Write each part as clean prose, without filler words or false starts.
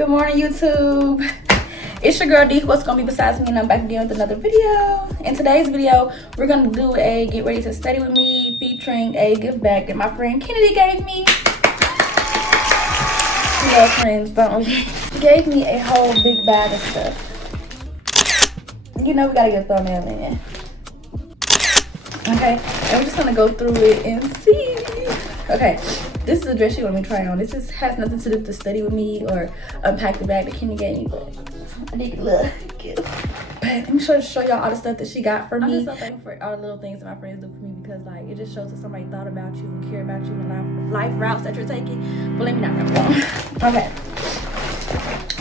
Good morning, YouTube. It's your girl D. What's gonna be besides me, and I'm back again with another video. In today's video, we're gonna do a get ready to study with me featuring a gift bag that my friend Kennedy gave me. We love friends, don't we? She gave me a whole big bag of stuff. You know we gotta get a thumbnail in. Okay, and we're just gonna go through it and see. Okay, this is a dress she want me to try on. This has nothing to do with the study with me or unpack the bag that Kenny gave me, but I need a little gift. But let me show y'all all the stuff that she got for me. I'm just so thankful for all the little things that my friends do for me, because like it just shows that somebody thought about you and care about you and life routes that you're taking. But let me not go wrong. Okay,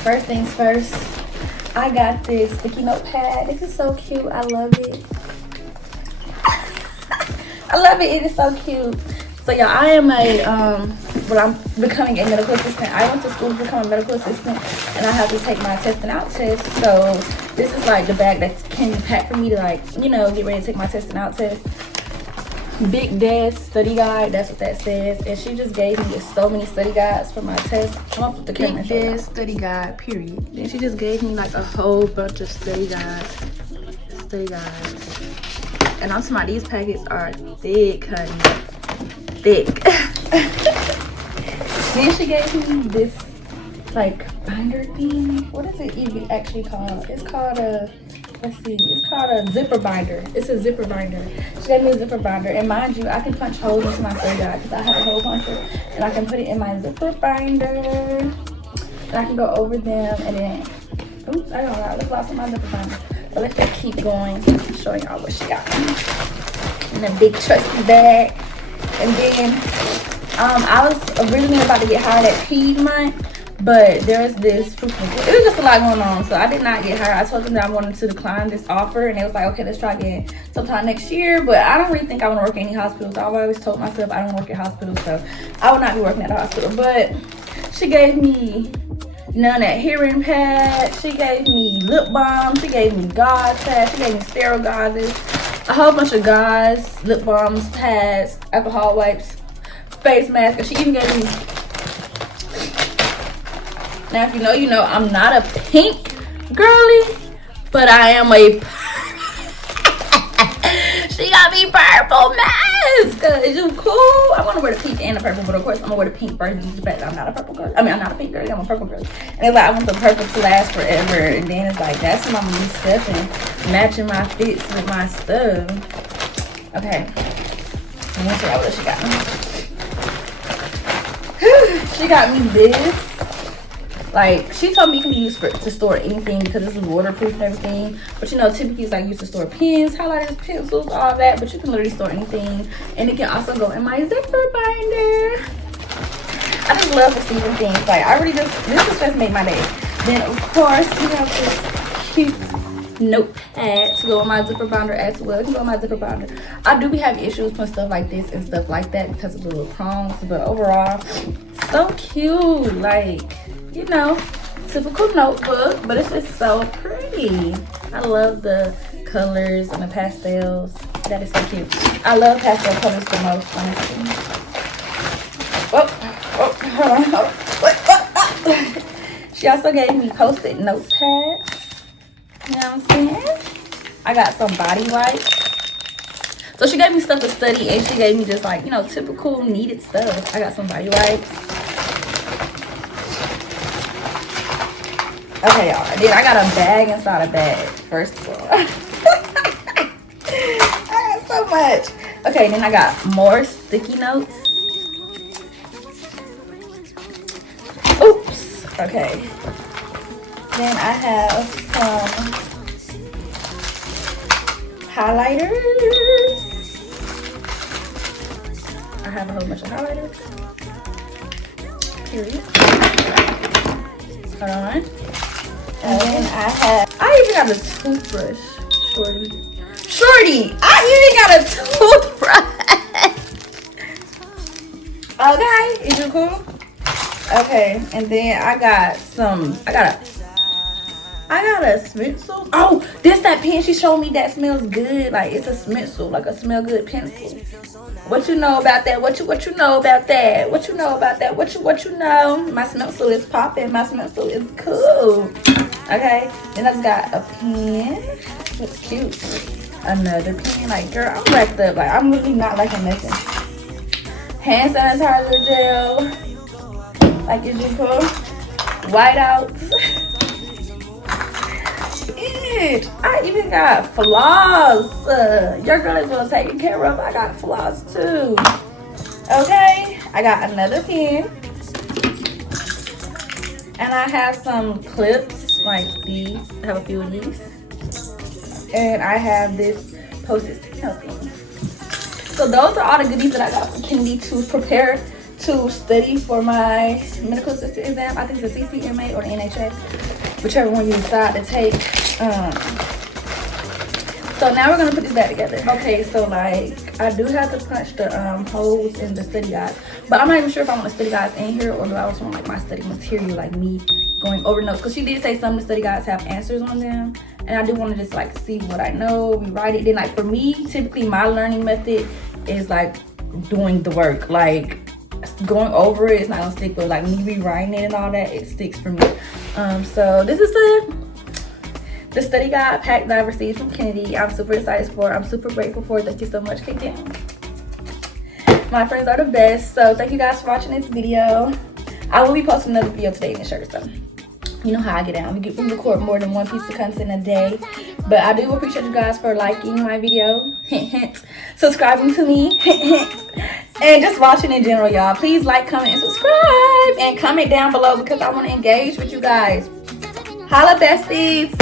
first things first, I got this sticky notepad. This is so cute. I love it. I love it. It is so cute. So y'all, I am I'm becoming a medical assistant. I went to school to become a medical assistant, and I have to take my test and out test. So this is like the bag that can be packed for me to, like, you know, get ready to take my test and out test. Big Desk study guide, that's what that says. And she just gave me so many study guides for my test. I'm gonna put the camera. Big Desk study guide, period. Then she just gave me like a whole bunch of study guides. And I'm talking about, these packets are thick, honey. Thick. Then she gave me this like binder thing. What is it even actually called? It's called a, let's see, it's called a zipper binder. It's a zipper binder. She gave me a zipper binder, and mind you, I can punch holes into my study guide because I have a hole puncher, and I can put it in my zipper binder, and I can go over them, and then, oops, I don't know, I lost my zipper binder. But let's just keep going, showing y'all what she got in a big trusty bag. And then I was originally about to get hired at Piedmont, but there's this it was just a lot going on, so I did not get hired. I told them that I wanted to decline this offer, and they was like, okay, let's try again sometime next year. But I don't really think I want to work at any hospitals. I've always told myself I don't work at hospitals, so I will not be working at a hospital. But she gave me none of that hearing pad. She gave me lip balm. She gave me gauze pads. She gave me sterile gauzes. A whole bunch of gauze, lip balms, pads, alcohol wipes, face mask, and she even gave me, now if you know, you know, I'm not a pink girly, but I am a, she got me purple mask. Is you cool? I'm gonna wear the pink and the purple, but of course I'm gonna wear the pink first due to the fact that I'm not a purple girl. I mean, I'm not a pink girl, I'm a purple girl. And it's like, I want the purple to last forever, and then it's like, that's when I'm gonna be stuffing, matching my fits with my stuff. Okay, let me show y'all what she got me. She got me this. Like, she told me it can be used to store anything because this is waterproof and everything. But you know, typically it's like used to store pens, highlighters, pencils, all that. But you can literally store anything. And it can also go in my zipper binder. I just love receiving things. Like, this just made my day. Then of course we have this cute notepad to go in my zipper binder as well. It can go in my zipper binder. I do be having issues putting stuff like this and stuff like that because of the little prongs. But overall, so cute. Like, you know, typical notebook, but it's just so pretty. I love the colors and the pastels. That is so cute. I love pastel colors the most, honestly. Hold on. She also gave me Post-it notepads. You know what I'm saying? I got some body wipes. So she gave me stuff to study, and she gave me just, like, you know, typical needed stuff. I got some body wipes. Okay, y'all. Then I got a bag inside a bag, first of all. I got so much. Okay, then I got more sticky notes. Oops. Okay. Then I have some highlighters. I have a whole bunch of highlighters. Period. Hold on. And then I even got a toothbrush, Shorty, I even got a toothbrush. Okay, is you cool? Okay, and then I got I got a stencil. Oh, this that pen she showed me that smells good. Like it's a stencil, like a smell good pencil. What you know about that? What you know about that? What you know about that? What you know? My stencil is popping. My stencil is cool. Okay. Then I just got a pen. Looks cute. Another pen. Like girl, I'm wrapped up. Like I'm really not liking nothing. Hand sanitizer gel. Like is you cool? Whiteouts. I even got floss. Your girl is well taken care of. I got floss too. Okay, I got another pen, and I have some clips like these. I have a few of these, and I have this Post-it note thing. So those are all the goodies that I got from Kennedy to prepare to study for my medical assistant exam. I think it's the CCMA or the NHA, whichever one you decide to take. So now we're gonna put this back together. Okay, so like I do have to punch the holes in the study guides, but I'm not even sure if I want the study guides in here or do I also want like my study material, like me going over notes, because she did say some of the study guides have answers on them, and I do want to just like see what I know, rewrite it. Then like for me, typically my learning method is like doing the work, like going over it. It's not gonna stick, but like me rewriting it and all that, it sticks for me. So this is the study guide pack that I received from Kennedy. I'm super excited for it. I'm super grateful for it. Thank you so much, KENN. My friends are the best. So thank you guys for watching this video. I will be posting another video today in the shirt. So you know how I get down. We record more than one piece of content a day. But I do appreciate you guys for liking my video. Subscribing to me. And just watching in general, y'all. Please like, comment, and subscribe. And comment down below because I want to engage with you guys. Holla, besties.